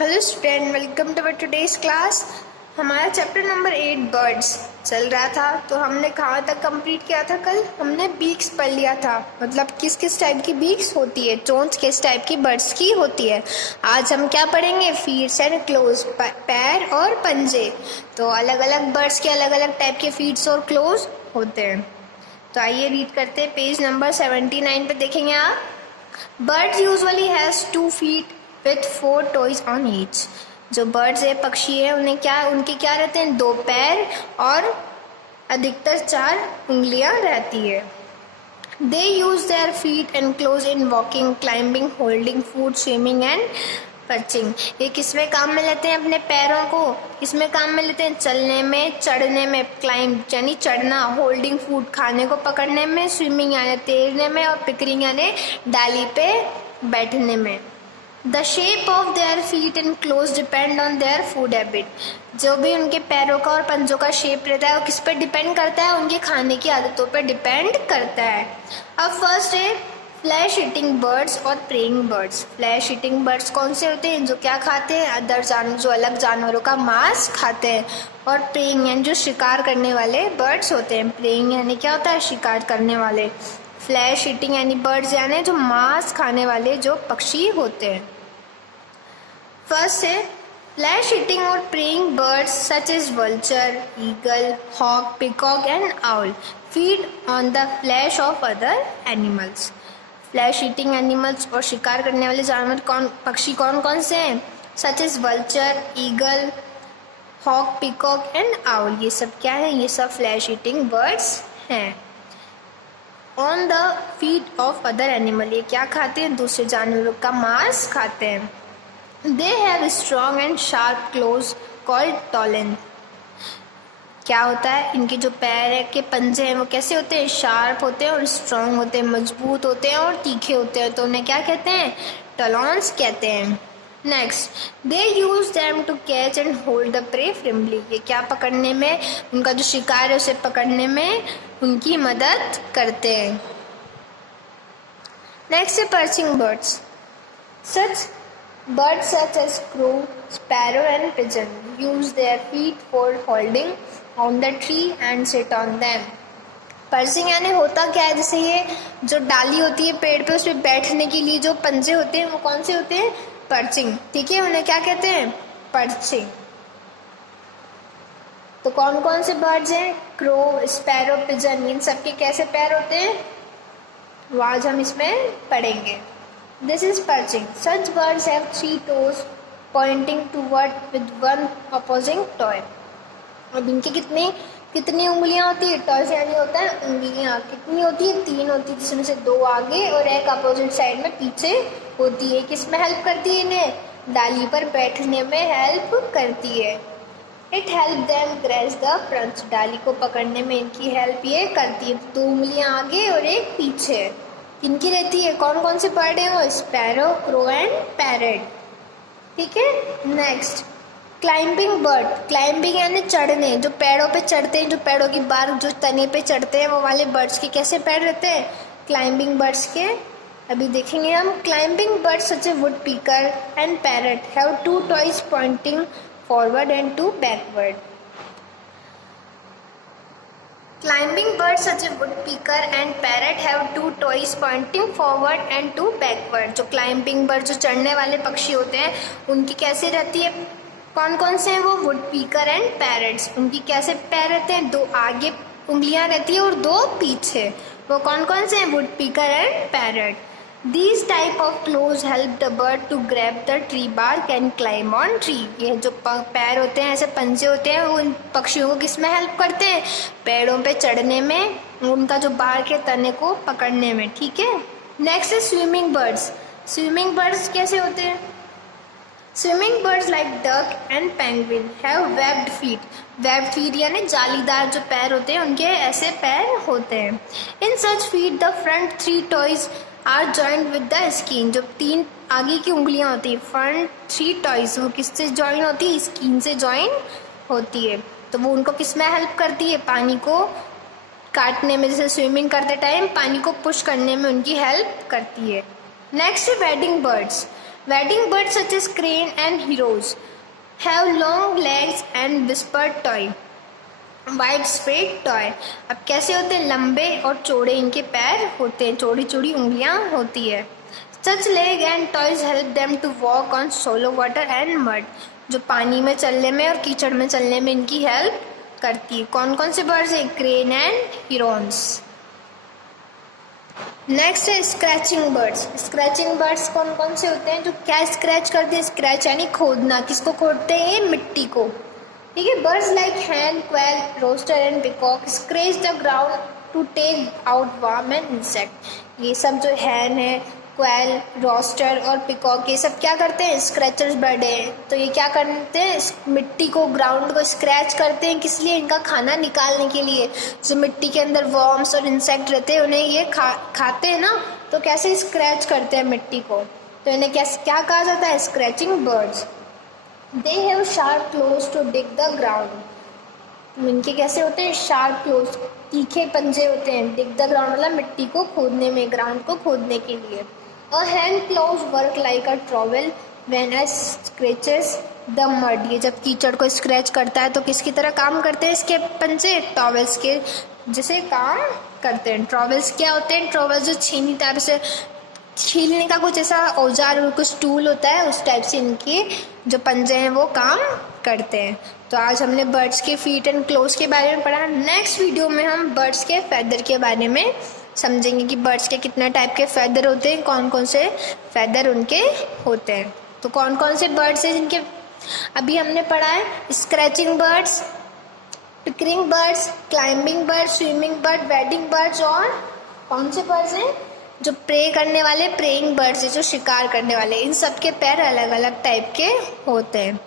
Hello student, welcome to today's class. हमारा chapter number 8 birds चल रहा था। तो हमने कहाँ तक कंप्लीट किया था? कल हमने बीक्स पढ़ लिया था, मतलब किस किस टाइप की बीक्स होती है, चोंच किस टाइप की बर्ड्स की होती है। आज हम क्या पढ़ेंगे? फीट्स एंड क्लोज, पैर और पंजे। तो अलग अलग बर्ड्स के अलग अलग टाइप के फीट्स और क्लोज होते हैं। तो आइए रीड करते हैं। पेज नंबर 79 पे देखेंगे आप। Birds usually has 2 feet with 4 toes on each। जो बर्ड्स है, पक्षी है, उनके क्या रहते हैं? 2 पैर और अधिकतर 4 उंगलियां रहती है। They use their feet and claws in walking, climbing, holding food, swimming and perching. ये किसमें काम में लेते हैं? अपने पैरों को इसमें काम में लेते हैं, चलने में, चढ़ने में, क्लाइंब यानी चढ़ना, होल्डिंग फूड खाने को पकड़ने में, स्विमिंग यानी तैरने में, और पिकरिंग यानी डाली पे बैठने में। The shape of their feet and close depend on their food habit. जो भी उनके पैरों का और पंजों का शेप रहता है वो किस पर डिपेंड करता है? उनके खाने की आदतों पर डिपेंड करता है। अब फर्स्ट है फ्लैश ईटिंग बर्ड्स और preying birds. Flash eating birds कौन से होते हैं? जो क्या खाते हैं? अदर जानवर, जो अलग जानवरों का मांस खाते हैं। और प्रेइंग यानी जो शिकार करने वाले बर्ड्स होते हैं। प्रेइंग यानी क्या होता है? शिकार करने वाले। फ्लैश ईटिंग यानी बर्ड्स यानी जो मांस खाने वाले जो पक्षी होते हैं। फर्स्ट है फ्लैश ईटिंग और preying birds such as vulture, eagle, hawk, peacock and owl feed on the flesh of other animals. Flesh eating animals और शिकार करने वाले जानवर पक्षी कौन कौन से हैं? Such as vulture, eagle, hawk, peacock and owl. ये सब क्या है? ये सब फ्लैश ईटिंग बर्ड्स हैं। On the feet of other animal, ये क्या खाते हैं? दूसरे जानवरों का मांस खाते हैं। They have strong and sharp close called Tollens. क्या होता है? इनके जो पैर है के पंजे हैं वो कैसे होते हैं? शार्प होते हैं और स्ट्रॉन्ग होते हैं, मजबूत होते हैं और तीखे होते हैं। तो उन्हें क्या कहते हैं? टॉलॉन्स कहते हैं। Next, they use them to catch and hold the prey firmly. ये क्या पकड़ने में, उनका जो शिकार है उसे पकड़ने में उनकी मदद करते हैं। नेक्स्ट है perching birds. Such birds such as crow, sparrow and pigeon use their feet for holding on the tree and sit on them। Perching यानी होता क्या है? जैसे ये जो डाली होती है पेड़ पे, उस पर बैठने के लिए जो पंजे होते हैं वो कौन से होते हैं? पर्चिंग। ठीक है, उन्हें क्या कहते हैं? पर्चिंग। तो कौन कौन से बर्ड्स हैं? Crow, sparrow, pigeon. इन सबके कैसे पैर होते हैं वो आज हम इसमें पढ़ेंगे। This is perching. Such birds have 3 toes pointing toward with one opposing toe। अब इनकी कितनी उंगलियां होती है? टॉस यानी होता है उंगलियां। कितनी होती है? 3 होती है, जिसमें से 2 आगे और एक अपोजिट साइड में पीछे होती है। किसमें हेल्प करती है? इन्हें डाली पर बैठने में हेल्प करती है। It help them grace the branch. डाली को पकड़ने में इनकी हेल्प ये करती है। 2 उंगलियां आगे और एक पीछे इनकी रहती है। कौन कौन से बर्ड हैं वो? Sparrow, crow and parrot. ठीक है। Next, climbing bird. क्लाइंबिंग यानी चढ़ने, जो पेड़ों पे चढ़ते हैं, जो पेड़ों की बार जो तने पे चढ़ते हैं, वो वाले बर्ड्स के कैसे पैर रहते हैं? क्लाइंबिंग बर्ड्स के अभी देखेंगे हम। Climbing birds such a woodpecker and parrot have 2 toes pointing forward and 2 backward. Climbing birds such as woodpecker and parrot have 2 toes pointing forward and 2 backward। जो climbing bird, जो चढ़ने वाले पक्षी होते हैं, उनकी कैसे रहती है? कौन कौन से हैं वो? woodpecker and parrots। उनकी कैसे पैर रहते हैं? 2 आगे उंगलियां रहती है और 2 पीछे। वो कौन कौन से हैं? woodpecker and parrot। These type of claws help the bird to grab the tree bark and climb on tree। ये जो पैर होते हैं, ऐसे पंजे होते हैं, वो इन पक्षियों को किस में हेल्प करते हैं? पेड़ों पे चढ़ने में, उनका जो बार्क है तने को पकड़ने में। ठीक है। नेक्स्ट है स्विमिंग बर्ड्स। स्विमिंग बर्ड्स कैसे होते हैं? Swimming birds like duck and penguin have webbed feet. Webbed feet यानी जालीदार जो पैर होते हैं, उनके ऐसे पैर होते हैं। In such feet the front 3 toes are joint with the skin. जो 3 आगे की उंगलियां होती है, फ्रंट 3 toes, वो किससे ज्वाइन होती है? स्किन से ज्वाइन होती है। तो वो उनको किस में हेल्प करती है? पानी को काटने में, जैसे स्विमिंग करते टाइम पानी को पुश करने में उनकी हेल्प करती है। Next wedding birds. Wading birds such as crane and heroes have long legs and whispered toy. Wide spread toy. अब कैसे होते हैं, लंबे और चौड़े इनके पैर होते हैं, चौड़ी चौड़ी उंगलियां होती है। Such leg and toes help them to walk on solo water and mud, जो पानी में चलने में और कीचड़ में चलने में इनकी हेल्प करती है। कौन कौन से बर्ड्स हैं, क्रेन एंड हिरॉन्स। नेक्स्ट है स्क्रैचिंग बर्ड्स। स्क्रैचिंग बर्ड्स कौन कौन से होते हैं, जो क्या स्क्रैच करते हैं, स्क्रैच यानी खोदना। किसको खोदते हैं, मिट्टी को, ठीक है। Birds like hen, quail, rooster and peacock scratch the ground to take out worm and insect. ये सब जो हैन है, क्वेल, रोस्टर और पिकॉक, ये सब क्या करते हैं, स्क्रैचर्स बर्ड है। तो ये क्या करते हैं, मिट्टी को, ग्राउंड को स्क्रैच करते हैं। किस लिए, इनका खाना निकालने के लिए। जो मिट्टी के अंदर वर्म्स और इंसेक्ट रहते हैं उन्हें ये खाते हैं ना, तो कैसे स्क्रैच करते हैं मिट्टी को, तो इन्हें क्या कहा जाता है, scratching birds. They have sharp claws to dig the ground. इनके कैसे होते हैं, शार्प क्लोज, तीखे पंजे होते हैं। डिग द ग्राउंड मतलब मिट्टी को खोदने में, ग्राउंड को खोदने के लिए। A hand close work like a trowel when it scratches the mud. ये जब कीचड़ को स्क्रैच करता है तो किसकी तरह काम करते हैं इसके पंजे, टॉवेल्स के जैसे काम करते हैं। ट्रॉवेल्स क्या होते हैं, ट्रॉवेल्स जो छीनी टाइप से छीलने का कुछ ऐसा औजार और कुछ टूल होता है, उस टाइप से इनके जो पंजे हैं वो काम करते हैं। तो आज हमने बर्ड्स के फीट एंड क्लोज के बारे में पढ़ा। नेक्स्ट वीडियो में हम बर्ड्स के फैदर के बारे में समझेंगे कि बर्ड्स के कितना टाइप के फैदर होते हैं, कौन कौन से फैदर उनके होते हैं। तो कौन कौन से बर्ड्स हैं जिनके अभी हमने पढ़ा है, scratching birds, Pickering birds, climbing birds, swimming bird, wedding birds, और कौन से बर्ड्स हैं जो प्रे करने वाले, प्रेइंग बर्ड्स है, जो शिकार करने वाले। इन सब के पैर अलग अलग टाइप के होते हैं।